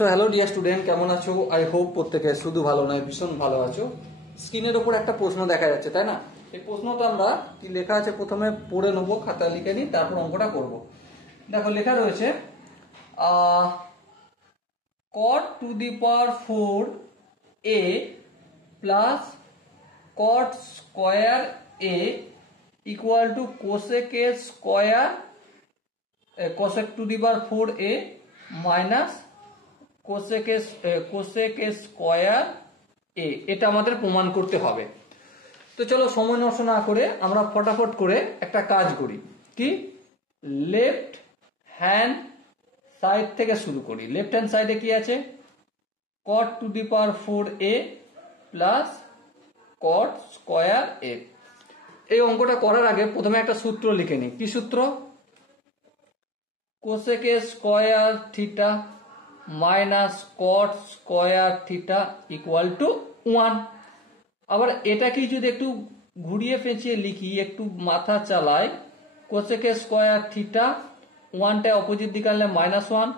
So hello dear student, কেমন আছো? I hope প্রত্যেকে শুধু ভালো নয় ভীষণ ভালো আছো। স্ক্রিনের ওপর একটা প্রশ্ন দেখা যাচ্ছে, তাই না? এই প্রশ্নটা আমরা কি লেখা আছে প্রথমে পড়ে নেবো, খাতা লিখে নিই, তারপর অঙ্কটা করব। দেখো লেখা রয়েছে cot to the power 4a plus cot square a equal to cosec a square cosec to the power 4a minus cosec a square a, এটা আমাদের প্রমাণ করতে হবে। তো চলো সময় নষ্ট না করে আমরা ফটাফট করে একটা কাজ করি। কি, লেফট হ্যান্ড সাইড থেকে শুরু করি। লেফট হ্যান্ড সাইডে কি আছে? cot to the power 4a plus cot square a। এই অঙ্কটা করার আগে প্রথমে একটা সূত্র লিখে নিই। কি সূত্র? cosec a square theta minus cot square theta equal to 1। আবার এটাকেই যদি একটু ঘুরিয়ে পেঁচিয়ে লিখি, একটু মাথা চালাই, cosec a স্কয়ার থিটা 1টা অপোজিট দিকে আনলে -1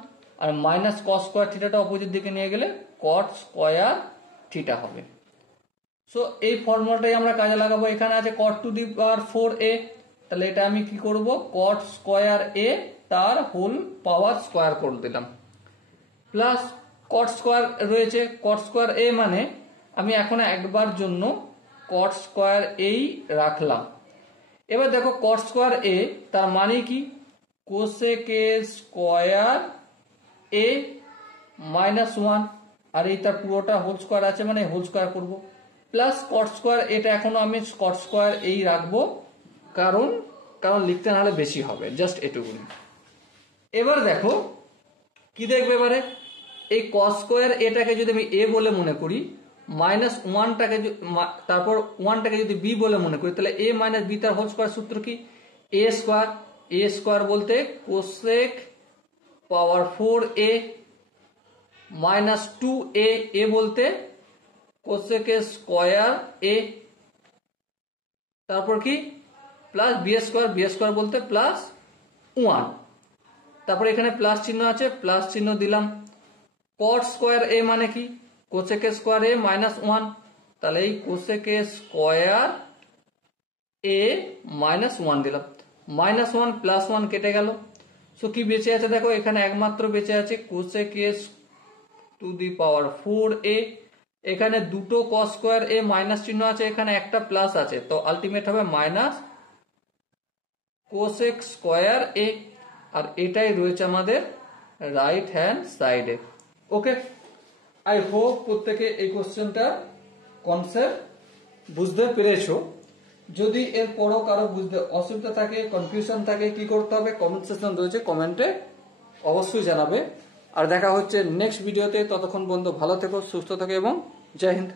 আর মাইনাস cos স্কয়ার থিটাটা অপোজিট দিকে নিয়ে গেলে cot স্কয়ার থিটা হবে। সো এই ফর্মুলাটাই আমরা কাজে লাগাবো। এখানে আছে cot to the power 4a, তাহলে এটা আমি কি করব, cot স্কয়ার a তার হোল পাওয়ার স্কয়ার করে দিলাম, প্লাস cot স্কয়ার রয়েছে। cot স্কয়ার a মানে আমি এখন একবার জন্য cot স্কয়ার এই রাখলাম। এবার দেখো cot স্কয়ার a তার মানে কি, cosec a স্কয়ার a -1 আর এইটা পুরোটা হোল স্কয়ার আছে মানে হোল স্কয়ার করব, প্লাস cot স্কয়ার এটা এখনো আমি cot স্কয়ার এই রাখবো, কারণ লিখতে না হলে বেশি হবে, জাস্ট এটুকুনি। এবার দেখো কি দেখবে এবারে, এই cos স্কয়ার এটাকে যদি আমি a বলে মনে করি, -1টাকে তারপর 1টাকে যদি b বলে মনে করি, তাহলে a - b তার হোল স্কয়ার সূত্র কি, a স্কয়ার বলতে cosec power 4a -2a, a বলতে cosec a স্কয়ার a, তারপর কি প্লাস b স্কয়ার বলতে প্লাস 1, তারপর এখানে প্লাস চিহ্ন আছে, প্লাস চিহ্ন দিলাম। cot স্কয়ার a মানে কি, cosec a স্কয়ার a -1, তাহলে এই cosec a স্কয়ার a -1 দিলাম। -1 প্লাস 1 কেটে গেল। সো কি বেঁচে আছে দেখো, এখানে একমাত্র বেঁচে আছে cosec a to the power 4a। এখানে দুটো cos স্কয়ার a মাইনাস চিহ্ন আছে, এখানে একটা প্লাস আছে, তো আলটিমেট হবে মাইনাস cosec স্কয়ার a, আর এটাই রয়েছে আমাদের রাইট হ্যান্ড সাইডে। ওকে, আই হোপ প্রত্যেকে এই কোশ্চেনটা কনসেপ্ট বুঝতে পেরেছো। যদি এর পরও কারো বুঝতে অসুবিধা থাকে, কনফিউশন থাকে, কি করতে হবে, কমেন্ট সেকশন রয়েছে, কমেন্টে অবশ্যই জানাবে। আর দেখা হচ্ছে নেক্সট ভিডিওতে। ততক্ষণ পর্যন্ত ভালো থেকো, সুস্থ থেকো এবং জয় হিন্দ।